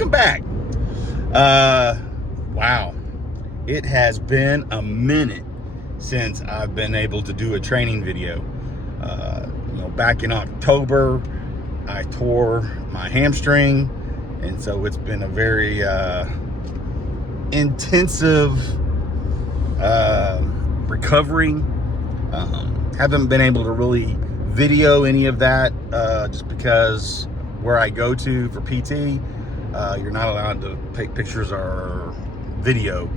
welcome back. Wow, it has been a minute since I've been able to do a training video. Back in October, I tore my hamstring, and so it's been a very intensive recovery. Haven't been able to really video any of that just because where I go to for PT, you're not allowed to take pictures or video.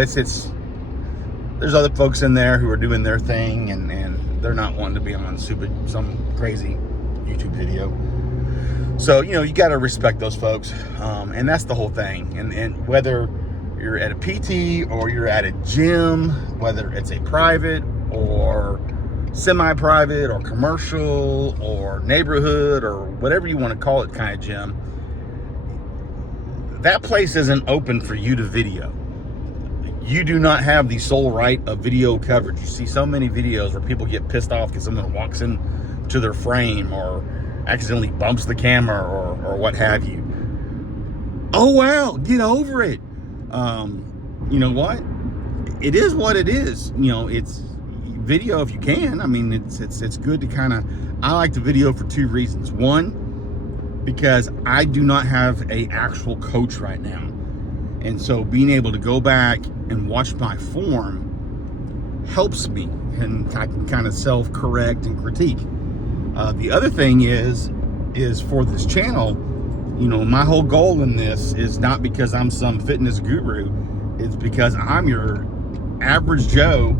It's there's other folks in there who are doing their thing, and they're not wanting to be on some crazy YouTube video. So, you got to respect those folks. And that's the whole thing. And whether you're at a PT or you're at a gym, whether it's a private or semi-private or commercial or neighborhood or whatever you want to call it kind of gym, that place isn't open for you to video. You do not have the sole right of video coverage. You see so many videos where people get pissed off because someone walks into their frame or accidentally bumps the camera or what have you. Oh, wow, get over it. You know what? It is what it is. It's video if you can. I mean, it's good to kind of, I like the video for two reasons. One, because I do not have a actual coach right now. And so being able to go back and watch my form helps me, and I can kind of self-correct and critique. The other thing is for this channel, my whole goal in this is not because I'm some fitness guru. It's because I'm your average Joe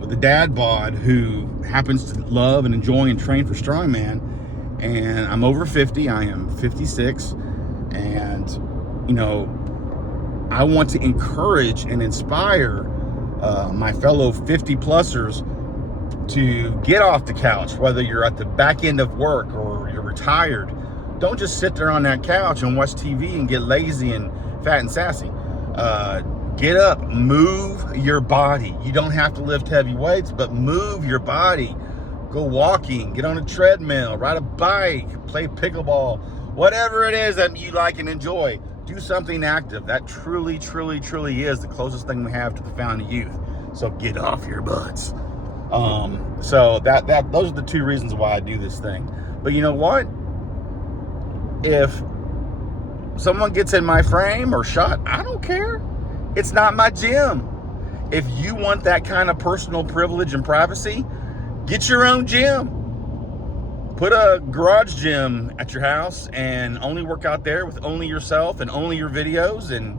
with a dad bod who happens to love and enjoy and train for strongman. And I'm over 50. I am 56. And, I want to encourage and inspire my fellow 50-plussers to get off the couch, whether you're at the back end of work or you're retired. Don't just sit there on that couch and watch TV and get lazy and fat and sassy. Get up, move your body. You don't have to lift heavy weights, but move your body. Go walking, get on a treadmill, ride a bike, play pickleball, whatever it is that you like and enjoy. Do something active. That truly, truly, truly is the closest thing we have to the fountain of youth. So get off your butts. So those are the two reasons why I do this thing. But you know what? If someone gets in my frame or shot, I don't care. It's not my gym. If you want that kind of personal privilege and privacy, get your own gym. Put a garage gym at your house and only work out there with only yourself and only your videos and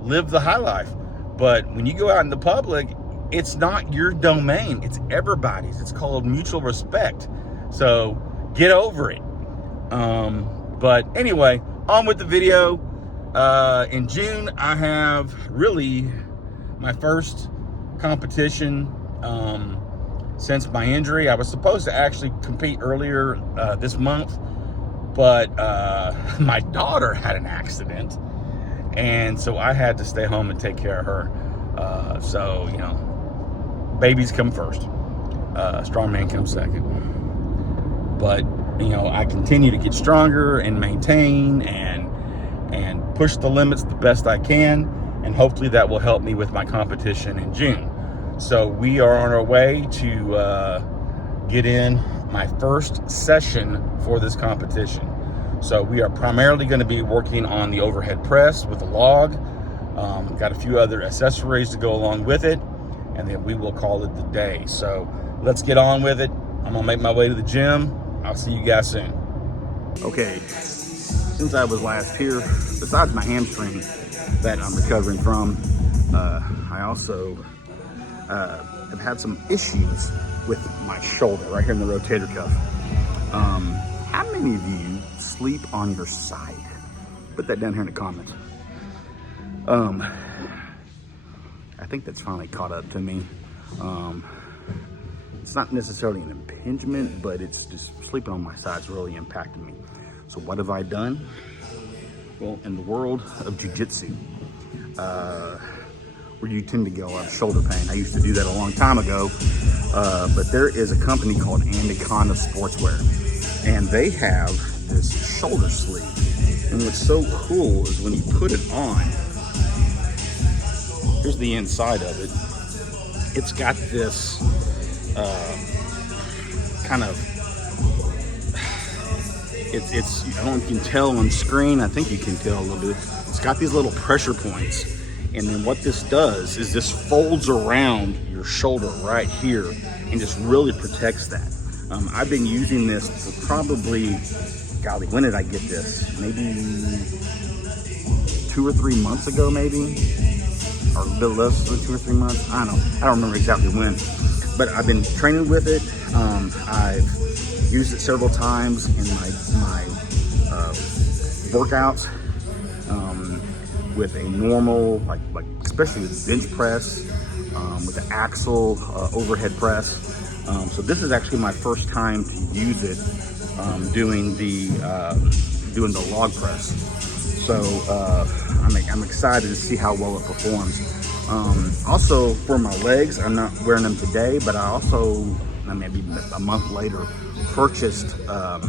live the high life. But when you go out in the public, it's not your domain. It's everybody's. It's called mutual respect. So get over it. But anyway, on with the video. In June, I have really my first competition since my injury. I was supposed to actually compete earlier this month, but my daughter had an accident, and so I had to stay home and take care of her. So, babies come first. Strongman comes second. But, I continue to get stronger and maintain and push the limits the best I can, and hopefully that will help me with my competition in June. So we are on our way to get in my first session for this competition. So we are primarily going to be working on the overhead press with a log. Got a few other accessories to go along with it, and then we will call it the day. So let's get on with it. I'm gonna make my way to the gym. I'll see you guys soon. Okay, since I was last here, besides my hamstring that I'm recovering from, I also have had some issues with my shoulder right here in the rotator cuff. How many of you sleep on your side? Put that down here in the comments. I think that's finally caught up to me. It's not necessarily an impingement, but it's just sleeping on my side's really impacted me. So what have I done? Well, in the world of jiu-jitsu, where you tend to get a lot of shoulder pain. I used to do that a long time ago, but there is a company called Anaconda Sportswear, and they have this shoulder sleeve. And what's so cool is when you put it on, here's the inside of it. It's got this kind of, it's I don't know if you can tell on screen. I think you can tell a little bit. It's got these little pressure points. And then what this does is this folds around your shoulder right here and just really protects that. I've been using this for probably, golly, when did I get this? Maybe 2 or 3 months ago, maybe, or a little less than 2 or 3 months. I don't remember exactly when, but I've been training with it. I've used it several times in my workouts. With a normal, like especially with bench press, with the axle overhead press. So this is actually my first time to use it doing the log press. So I'm excited to see how well it performs. Also for my legs, I'm not wearing them today, but I also maybe a month later purchased the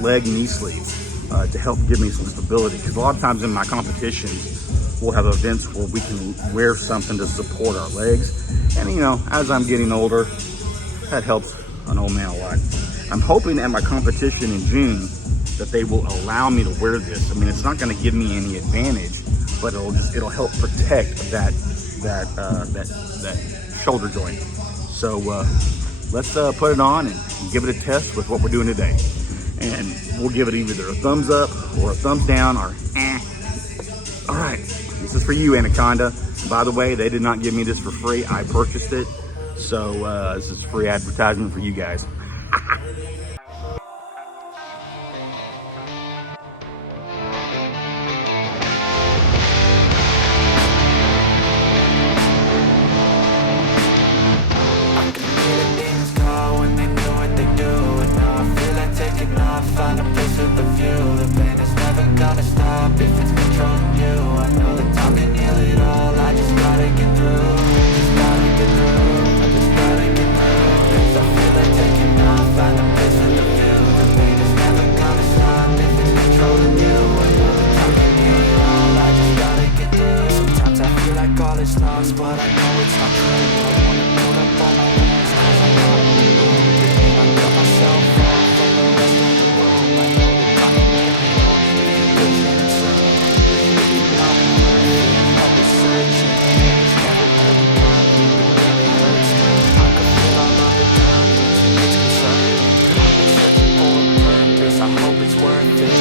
leg knee sleeves. To help give me some stability, because a lot of times in my competitions we'll have events where we can wear something to support our legs, and you know, as I'm getting older, that helps an old man a lot. I'm hoping at my competition in June that they will allow me to wear this. I mean, it's not going to give me any advantage, but it'll help protect that shoulder joint. So let's put it on and give it a test with what we're doing today. And we'll give it either a thumbs up or a thumbs down or eh. All right, this is for you, Anaconda. By the way, they did not give me this for free. I purchased it. So this is free advertisement for you guys. Find a place with a view. The pain is never gonna stop if it's controlling you. I know that time can heal it all. I just gotta get through. Just gotta get through. I just gotta get through. Cause I feel like taking off. Find a place with a view. The pain is never gonna stop if it's controlling you. I know that time can heal it all. I just gotta get through. Sometimes I feel like all is lost, but I know it's not true. I wanna build up all my wings, cause I know I'm moving. I cut myself off from the rest of the room. I know that I'm searching, it's never really working, it really hurts me. I can feel all of the turns, it's concerning. I've been searching for a purpose, I hope it's worth it.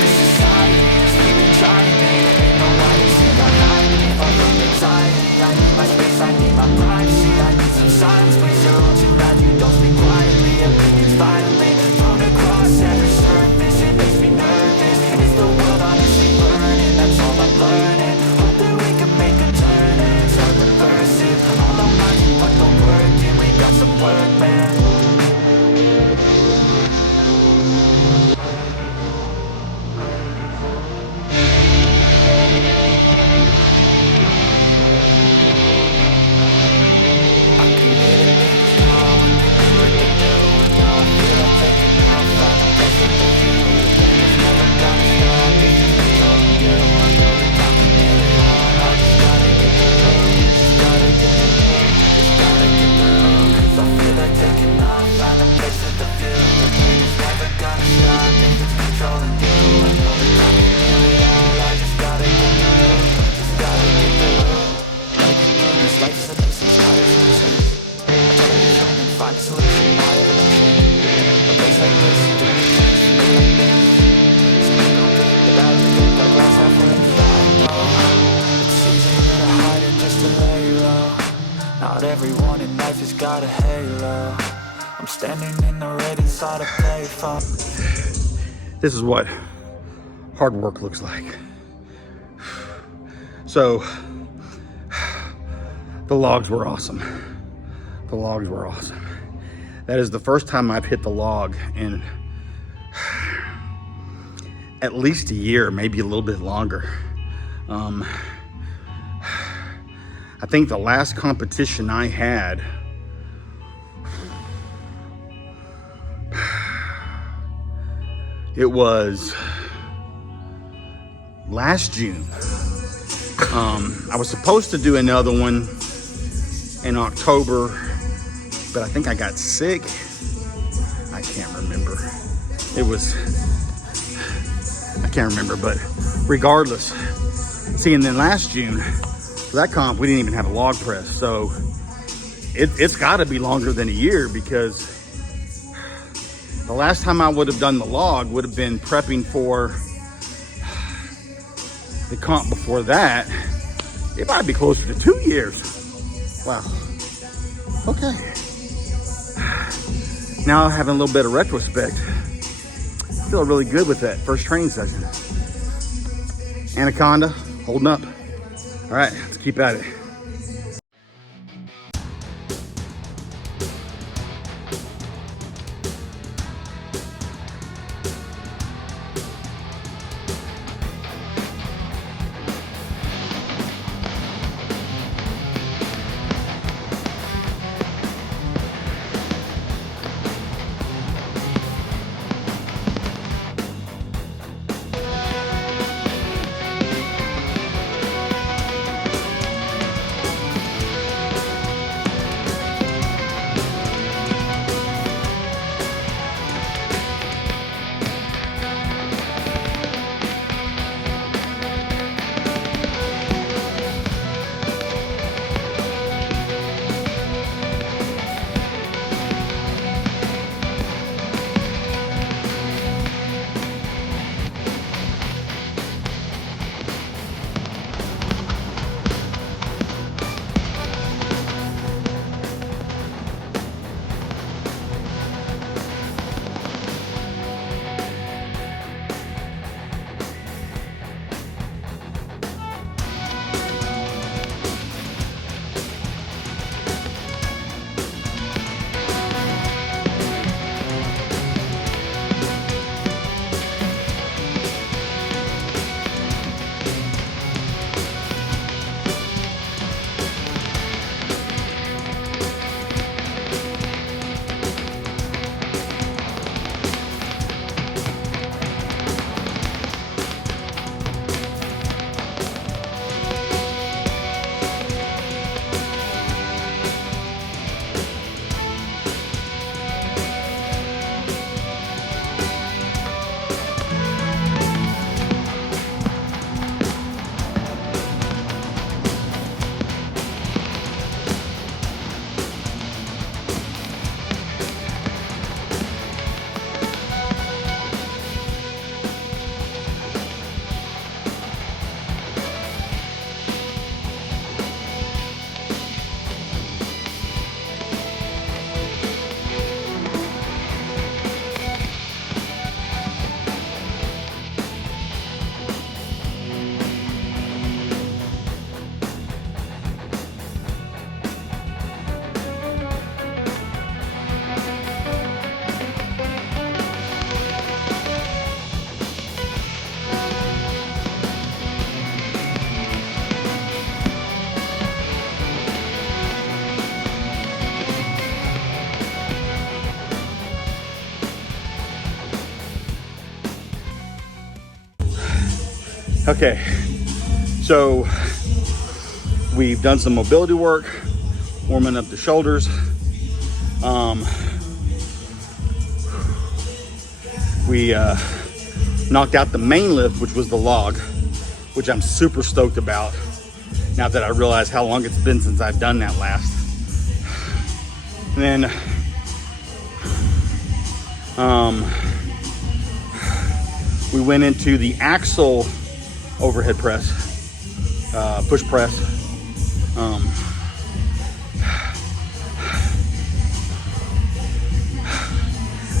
This society is really trying me. Ain't no way to see I hide me from anxiety. I need my space, I need my privacy. I need some silence, please don't you ride. You don't speak quietly, opinions violently thrown across every surface. It makes me nervous. Is the world honestly burning? That's all I'm learning. Hope that we can make a turn and start reversing. All our minds and what don't work, and we got some work, man. Not everyone in life has got a halo. I'm standing in the red inside a payphone. This is what hard work looks like. So the logs were awesome. The logs were awesome. That is the first time I've hit the log in at least a year, maybe a little bit longer. I think the last competition I had It was last June. I was supposed to do another one in October, but I think I got sick. I can't remember. I can't remember, but regardless. See, and then last June, for that comp, we didn't even have a log press. So it's gotta be longer than a year, because the last time I would have done the log would have been prepping for the comp before that. It might be closer to 2 years. Wow. Okay. Now having a little bit of retrospect, I feel really good with that first training session. Anaconda, holding up. All right, let's keep at it. Okay, so we've done some mobility work, warming up the shoulders. We knocked out the main lift, which was the log, which I'm super stoked about now that I realize how long it's been since I've done that last. And then we went into the axle overhead press, push press.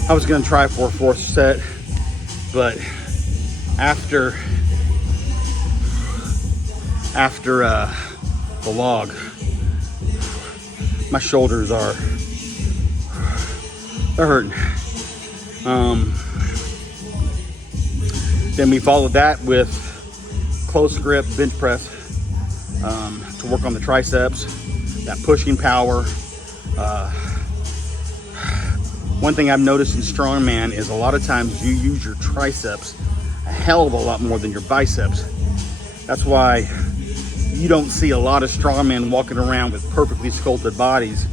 I was gonna try for a fourth set, but after the log, my shoulders are they're hurting. Then we followed that with close grip bench press to work on the triceps, that pushing power, One thing I've noticed in strongman is a lot of times you use your triceps a hell of a lot more than your biceps. That's why you don't see a lot of strongmen walking around with perfectly sculpted bodies.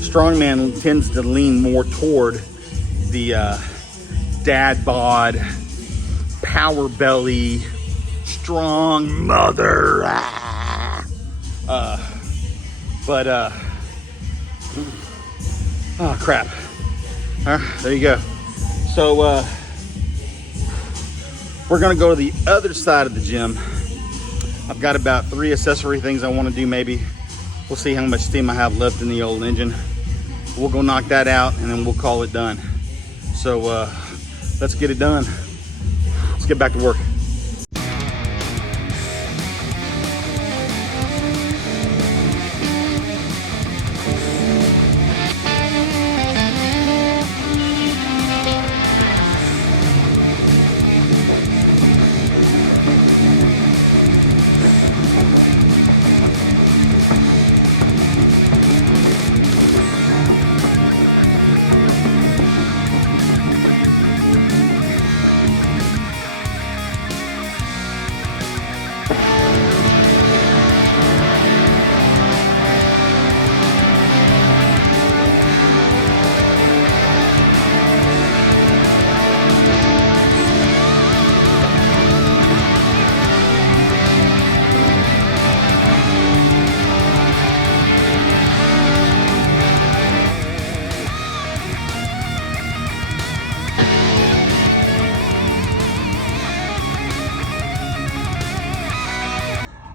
Strongman tends to lean more toward the dad bod, power belly, strong mother. Oh crap. There you go. So we're gonna go to the other side of the gym. I've got about 3 accessory things I want to do. Maybe we'll see how much steam I have left in the old engine. We'll go knock that out and then we'll call it done. So let's get it done. Let's get back to work.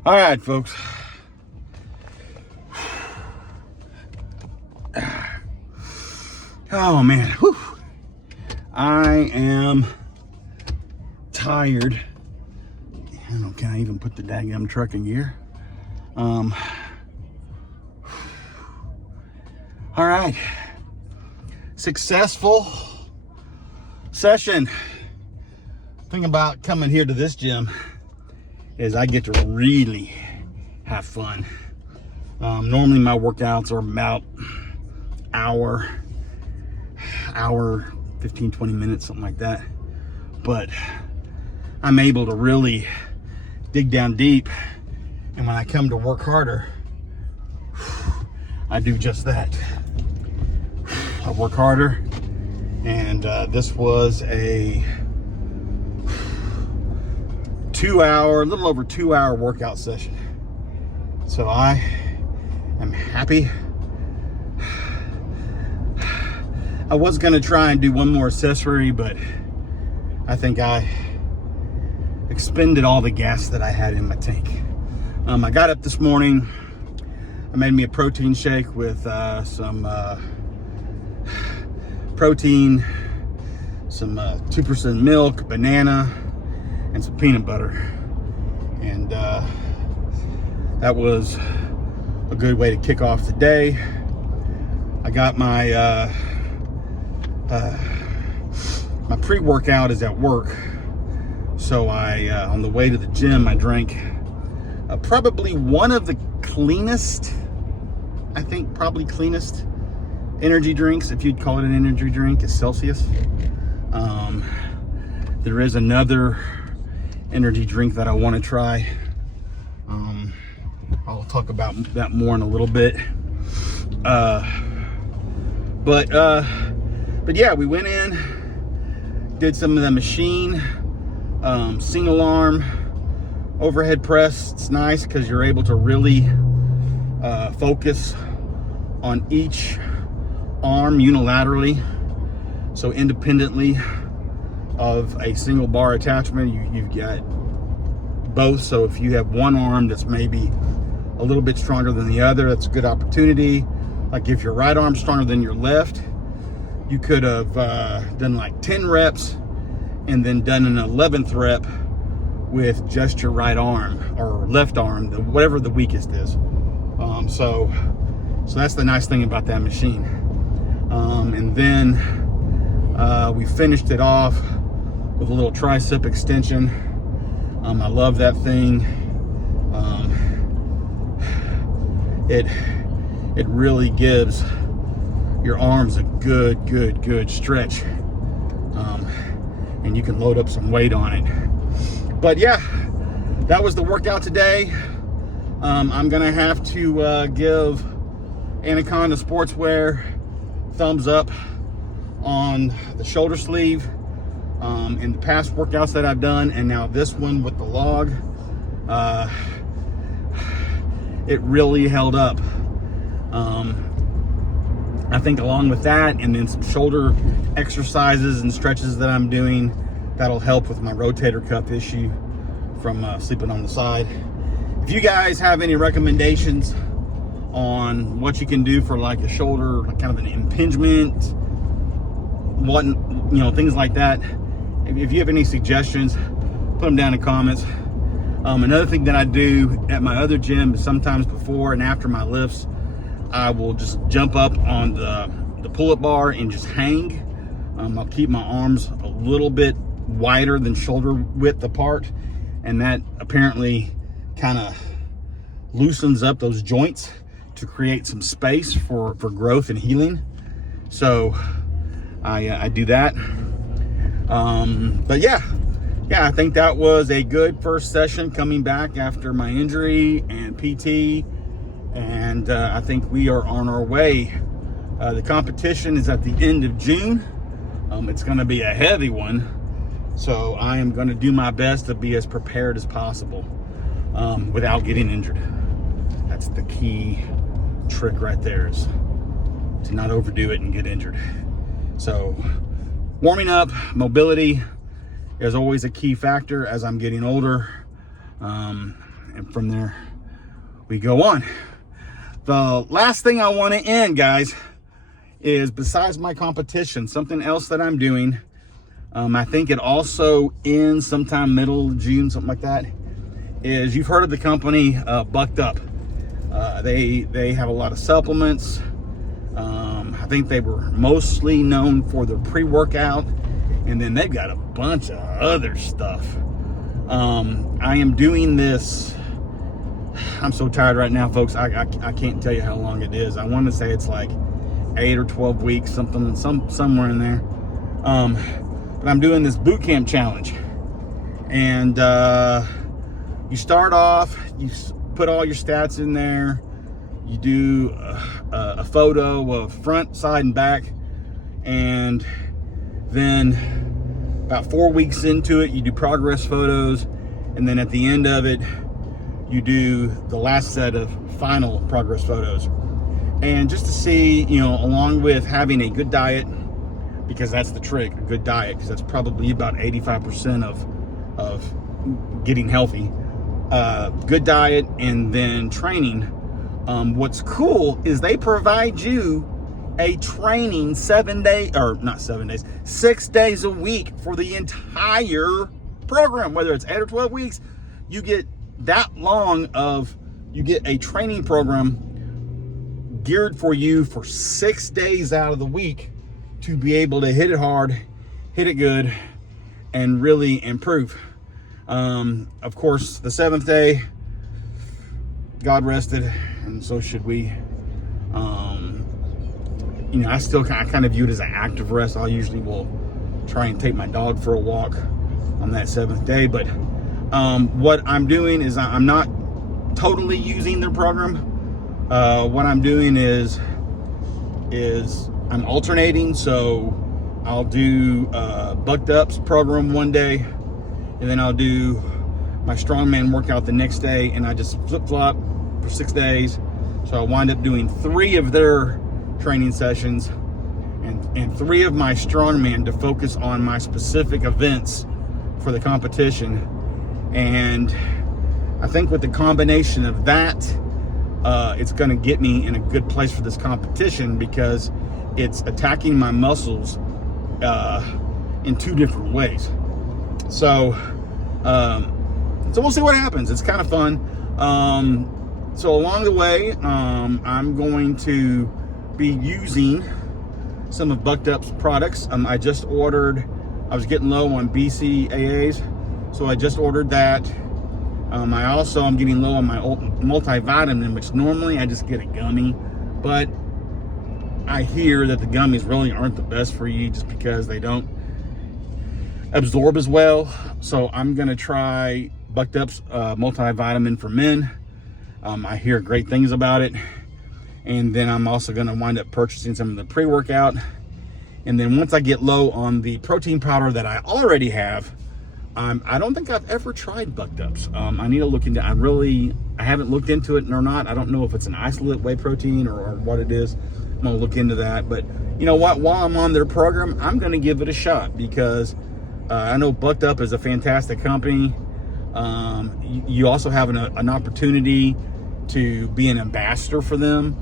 All right, folks. Oh man, whew. I am tired. Can I even put the daggum truck in gear? All right, successful session. Thing about coming here to this gym is I get to really have fun. Normally my workouts are about hour 15, 20 minutes, something like that. But I'm able to really dig down deep. And when I come to work harder, I do just that. I work harder. And this was a a little over 2 hour workout session. So I am happy. I was gonna try and do one more accessory, but I think I expended all the gas that I had in my tank. I got up this morning, I made me a protein shake with some protein, some 2% milk, banana, and some peanut butter. And that was a good way to kick off the day. I got my my pre-workout is at work. So I on the way to the gym, I drank probably one of the cleanest, I think probably cleanest energy drinks, if you'd call it an energy drink, is Celsius. There is another energy drink that I want to try. I'll talk about that more in a little bit. But yeah, we went in, did some of the machine, single arm overhead press. It's nice because you're able to really focus on each arm unilaterally. So independently of a single bar attachment, you've got both. So if you have one arm that's maybe a little bit stronger than the other, that's a good opportunity. Like if your right arm's stronger than your left, you could have done like 10 reps and then done an 11th rep with just your right arm or left arm, whatever the weakest is. So that's the nice thing about that machine. And then we finished it off with a little tricep extension. I love that thing. it really gives your arms a good stretch. And you can load up some weight on it. But yeah, that was the workout today. I'm gonna have to give Anaconda Sportswear thumbs up on the shoulder sleeve in the past workouts that I've done, and now this one with the log. It really held up. I think along with that, and then some shoulder exercises and stretches that I'm doing, that'll help with my rotator cuff issue from sleeping on the side. If you guys have any recommendations on what you can do for like a shoulder, like kind of an impingement, what, things like that, if you have any suggestions, put them down in the comments. Another thing that I do at my other gym is sometimes before and after my lifts, I will just jump up on the pull-up bar and just hang. I'll keep my arms a little bit wider than shoulder width apart, and that apparently kind of loosens up those joints to create some space for growth and healing. So I do that. But yeah, I think that was a good first session coming back after my injury and PT. And I think we are on our way. The competition is at the end of June. It's going to be a heavy one, so I am going to do my best to be as prepared as possible without getting injured. That's the key trick right there, is to not overdo it and get injured. So warming up, mobility is always a key factor as I'm getting older, and from there we go on. The last thing I want to end, guys, is besides my competition, something else that I'm doing. I think it also ends sometime middle of June, something like that, is you've heard of the company Bucked Up. They have a lot of supplements. I think they were mostly known for their pre-workout, and then they've got a bunch of other stuff. I am doing this. I'm so tired right now, folks. I can't tell you how long it is. I want to say it's like 8 or 12 weeks, somewhere in there. But I'm doing this boot camp challenge, and you start off, you put all your stats in there, you do a photo of front, side, and back, and then about 4 weeks into it, you do progress photos, and then at the end of it, you do the last set of final progress photos. And just to see, along with having a good diet, because that's the trick, a good diet, because that's probably about 85% of getting healthy. Good diet and then training. What's cool is they provide you a training 6 days a week for the entire program, whether it's 8 or 12 weeks. You get that long you get a training program geared for you for 6 days out of the week to be able to hit it hard, hit it good, and really improve. Of course, the 7th day, God rested, and so should we. I kind of view it as an active rest. I usually will try and take my dog for a walk on that 7th day, but what I'm doing is I'm not totally using their program. What I'm doing is I'm alternating. So I'll do Bucked Up's program one day, and then I'll do my strongman workout the next day, and I just flip-flop for 6 days. So I wind up doing 3 of their training sessions and 3 of my strongman to focus on my specific events for the competition. And I think with the combination of that, it's going to get me in a good place for this competition, because it's attacking my muscles in 2 different ways. So we'll see what happens. It's kind of fun. So along the way, I'm going to be using some of Bucked Up's products. I was getting low on BCAAs, so I just ordered that. I'm getting low on my multivitamin, which normally I just get a gummy. but I hear that the gummies really aren't the best for you just because they don't absorb as well. So I'm gonna try Bucked Up's multivitamin for men. I hear great things about it. And then I'm also gonna wind up purchasing some of the pre-workout. And then once I get low on the protein powder that I already have, I don't think I've ever tried Bucked Ups. I need to look into, I haven't looked into it or not. I don't know if it's an isolate whey protein or what it is. I'm gonna look into that. But you know what, while I'm on their program, I'm gonna give it a shot because I know Bucked Up is a fantastic company. You also have an opportunity to be an ambassador for them.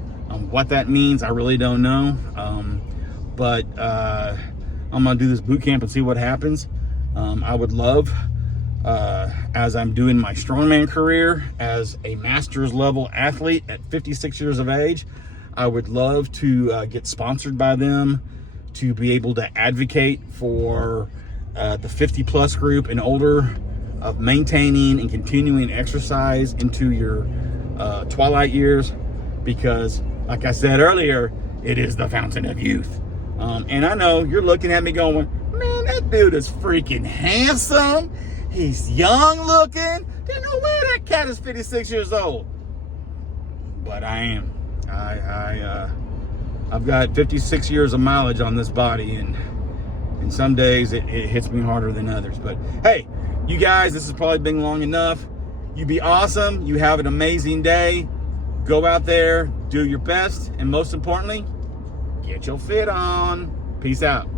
What that means, I really don't know. But I'm gonna do this boot camp and see what happens. I would love, as I'm doing my strongman career as a master's level athlete at 56 years of age, I would love to get sponsored by them to be able to advocate for the 50 plus group and older of maintaining and continuing exercise into your twilight years, because like I said earlier, it is the fountain of youth. And I know you're looking at me going, man, that dude is freaking handsome. He's young looking. There's no way that cat is 56 years old. But I am. I've got 56 years of mileage on this body, and some days it hits me harder than others. But hey, you guys, this has probably been long enough. You be awesome. You have an amazing day. Go out there, do your best, and most importantly, get your fit on. Peace out.